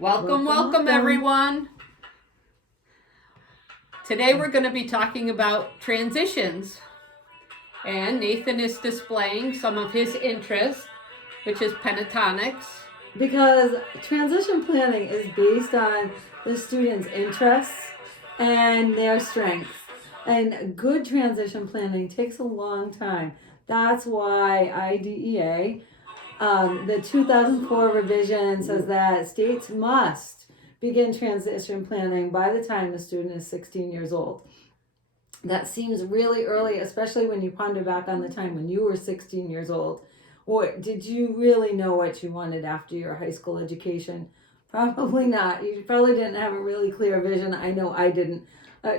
Welcome everyone. Today we're going to be talking about transitions. And Nathan is displaying some of his interests, which is pentatonics. Because transition planning is based on the student's interests and their strengths. And good transition planning takes a long time. That's why IDEA, the 2004 revision, says that states must begin transition planning by the time the student is 16 years old. That seems really early, especially when you ponder back on the time when you were 16 years old. Or did you really know what you wanted after your high school education? Probably not. You probably didn't have a really clear vision. I know I didn't.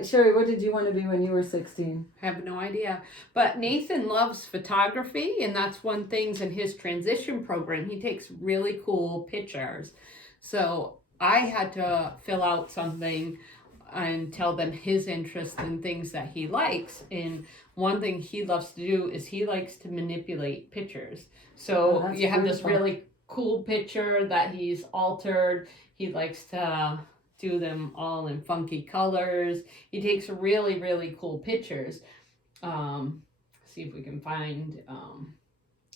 Sherry, what did you want to be when you were 16? I have no idea. But Nathan loves photography, and that's one thing in his transition program. He takes really cool pictures. So I had to fill out something and tell them his interest in things that he likes. And one thing he loves to do is he likes to manipulate pictures. So you have this really cool picture that he's altered. He likes to do them all in funky colors. He takes really, really cool pictures. See if we can find,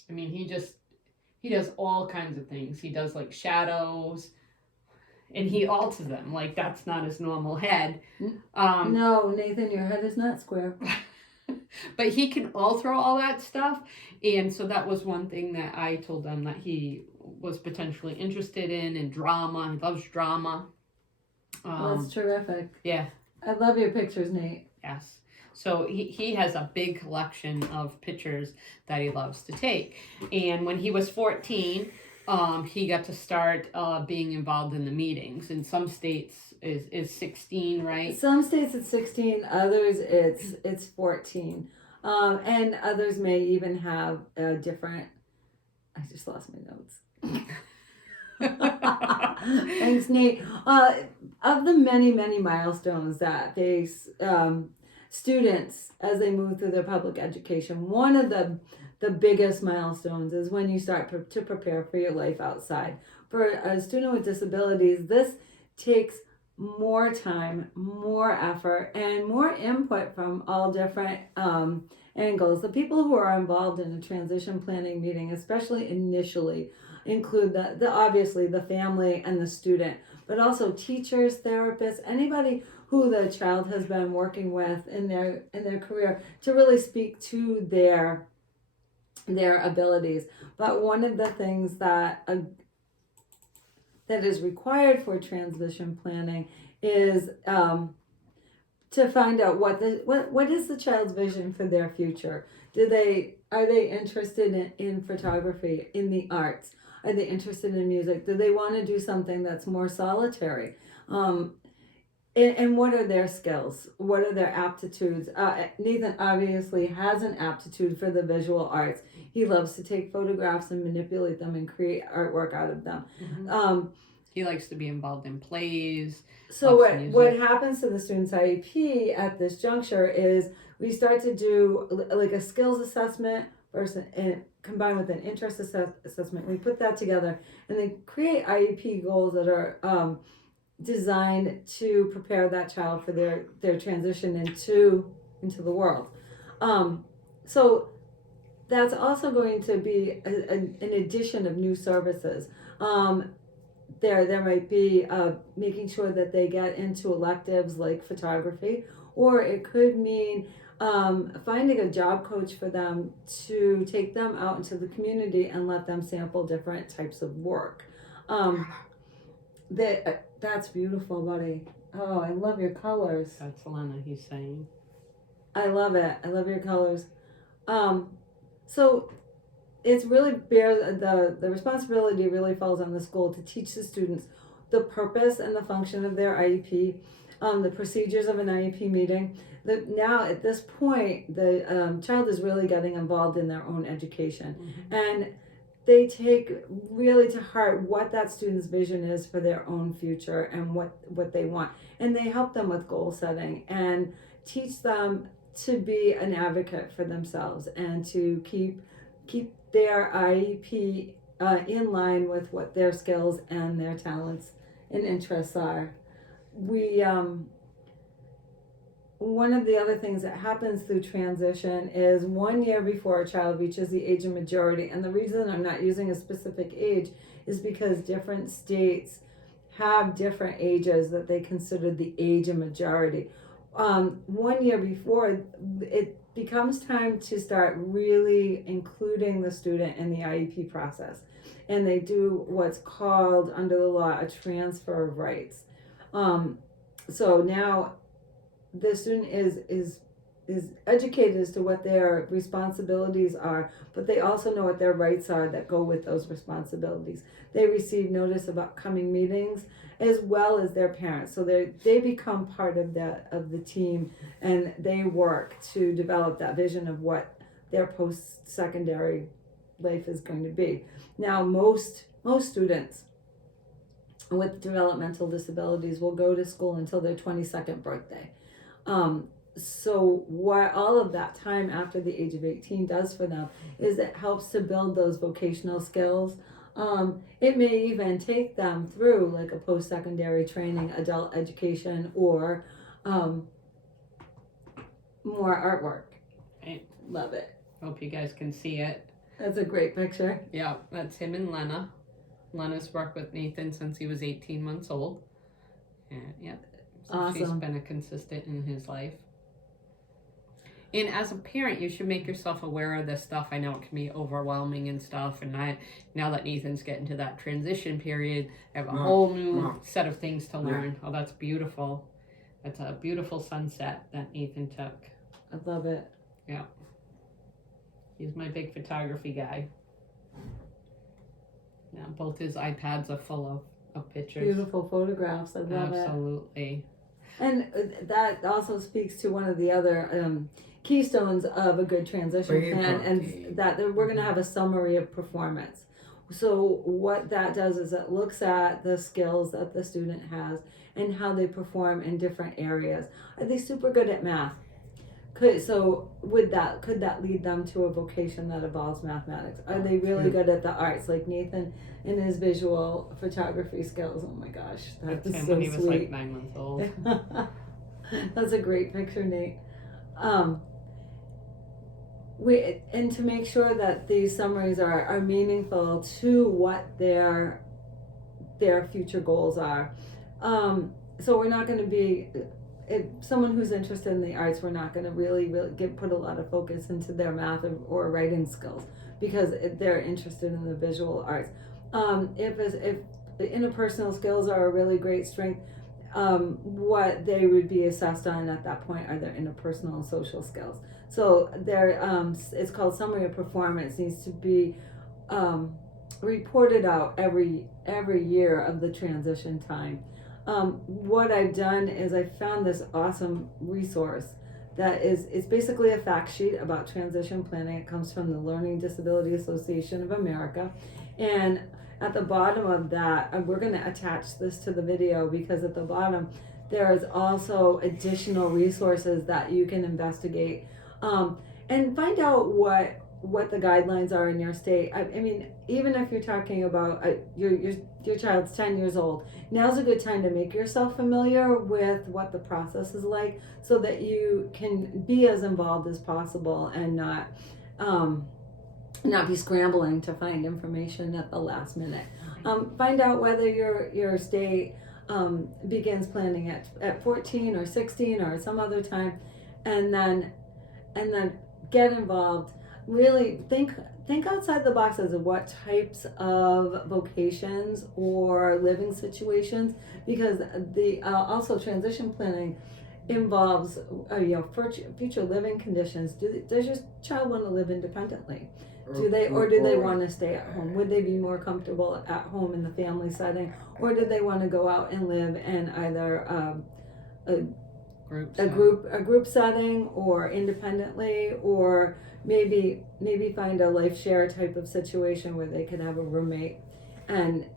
he does all kinds of things. He does like shadows, and he alters them. Like, that's not his normal head. No, Nathan, your head is not square. But he can alter all that stuff. And so that was one thing that I told them that he was potentially interested in drama. He loves drama. That's terrific. Yeah. I love your pictures, Nate. Yes. So he has a big collection of pictures that he loves to take. And when he was 14, he got to start being involved in the meetings. In some states is 16, right? Some states it's 16, others it's 14. And others may even have a different, I just lost my notes. Thanks, Nate. Of the many milestones that face students as they move through their public education, one of the biggest milestones is when you start to prepare for your life outside. For a student with disabilities, this takes more time, more effort, and more input from all different angles. The people who are involved in a transition planning meeting, especially initially, include the obviously the family and the student, but also teachers, therapists, anybody who the child has been working with in their career to really speak to their abilities. But one of the things that is required for transition planning is to find out what is the child's vision for their future. Are they interested in photography, in the arts? Are they interested in music? Do they want to do something that's more solitary? And what are their skills? What are their aptitudes? Nathan obviously has an aptitude for the visual arts. He loves to take photographs and manipulate them and create artwork out of them. Mm-hmm. He likes to be involved in plays. So what happens to the student's IEP at this juncture is we start to do like a skills assessment and combined with an interest assessment. We put that together and then create IEP goals that are designed to prepare that child for their transition into the world. So that's also going to be an addition of new services. There might be making sure that they get into electives like photography, or it could mean finding a job coach for them to take them out into the community and let them sample different types of work. That's beautiful, buddy. Oh, I love your colors. That's Elena, he's saying. I love it. I love your colors. So it's really the responsibility really falls on the school to teach the students the purpose and the function of their IEP, the procedures of an IEP meeting. Now at this point, the child is really getting involved in their own education, mm-hmm. and they take really to heart what that student's vision is for their own future and what they want, and they help them with goal setting and teach them to be an advocate for themselves and to keep their IEP in line with what their skills and their talents and interests are. We one of the other things that happens through transition is 1 year before a child reaches the age of majority. And the reason I'm not using a specific age is because different states have different ages that they consider the age of majority. 1 year before, it becomes time to start really including the student in the IEP process. And they do what's called, under the law, a transfer of rights. So now the student is educated as to what their responsibilities are, but they also know what their rights are that go with those responsibilities. They receive notice of upcoming meetings as well as their parents, so they become part of the team, and they work to develop that vision of what their post-secondary life is going to be. Now, most students with developmental disabilities will go to school until their 22nd birthday. So what all of that time after the age of 18 does for them is it helps to build those vocational skills. It may even take them through like a post-secondary training, adult education, or more artwork. Right. Love it. Hope you guys can see it. That's a great picture. Yeah, that's him and Lena. Lena's worked with Nathan since he was 18 months old. And yeah, so Awesome. She's been a consistent in his life. And as a parent, you should make yourself aware of this stuff. I know it can be overwhelming and stuff. And now that Nathan's getting to that transition period, I have a whole new set of things to learn. Oh, that's beautiful. That's a beautiful sunset that Nathan took. I love it. Yeah. He's my big photography guy. Yeah, both his iPads are full of pictures. Beautiful photographs. I love it. Absolutely. And that also speaks to one of the other keystones of a good transition plan, and that we're going to have a summary of performance. So what that does is it looks at the skills that the student has and how they perform in different areas. Are they super good at math? Could that lead them to a vocation that involves mathematics? Are they really good at the arts, like Nathan and his visual photography skills? Oh my gosh, That's is him so when he was like sweet. 9 months old. That's a great picture, Nate. And to make sure that these summaries are meaningful to what their future goals are. So we're not going to be, if someone who's interested in the arts, we're not going to really put a lot of focus into their math or writing skills, because they're interested in the visual arts. If the interpersonal skills are a really great strength, what they would be assessed on at that point are their interpersonal and social skills. So it's called summary of performance, needs to be reported out every year of the transition time. What I've done is I found this awesome resource that it's basically a fact sheet about transition planning. It comes from the Learning Disability Association of America, and at the bottom of that, we're going to attach this to the video, because at the bottom there is also additional resources that you can investigate and find out what the guidelines are in your state. I mean, even if you're talking about your child's 10 years old, now's a good time to make yourself familiar with what the process is like, so that you can be as involved as possible and not be scrambling to find information at the last minute. Find out whether your state begins planning at 14 or 16 or some other time, and then get involved. Really think outside the box as to what types of vocations or living situations, because the also transition planning involves future living conditions. Does your child want to live independently? Do they want to stay at home? Would they be more comfortable at home in the family setting, or do they want to go out and live in either a group setting, or independently, or maybe find a life share type of situation where they could have a roommate, and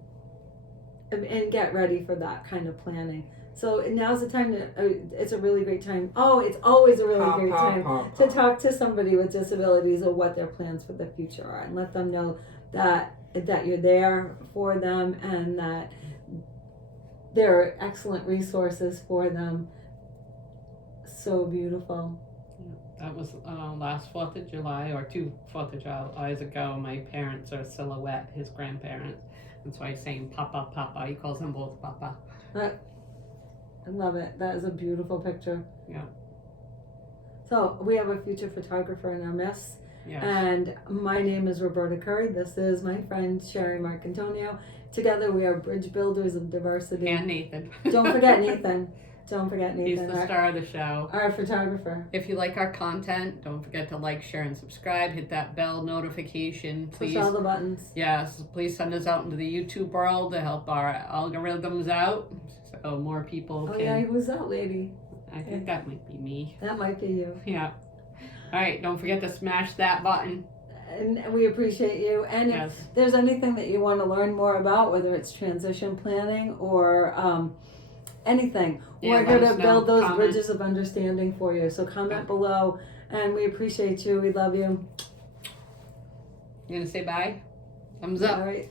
get ready for that kind of planning. So now's the time it's a really great time. Oh, it's always a really great time to talk to somebody with disabilities or what their plans for the future are, and let them know that you're there for them, and that there are excellent resources for them. So beautiful. That was last 4th of July, or 4th of July's ago. My parents are Silhouette, his grandparents. That's why he's saying Papa, Papa. He calls them both Papa. I love it. That is a beautiful picture. Yeah. So we have a future photographer in our midst. Yes. And my name is Roberta Curry. This is my friend Sherry Marcantonio. Together we are bridge builders of diversity. And Nathan. Don't forget Nathan. Don't forget He's Nathan. the star of the show. Our photographer. If you like our content, don't forget to like, share, and subscribe. Hit that bell notification, please. Push all the buttons. Yes, please send us out into the YouTube world to help our algorithms out, so more people Oh can. yeah, who's that lady? I think that might be me. That might be you. Yeah. All right. Don't forget to smash that button. And we appreciate you. And Yes. if there's anything that you want to learn more about, whether it's transition planning or anything, Yeah, we're let here to us know. build those Comment. bridges of understanding for you. So comment below, and we appreciate you. We love you. You gonna say bye? Thumbs All up. right.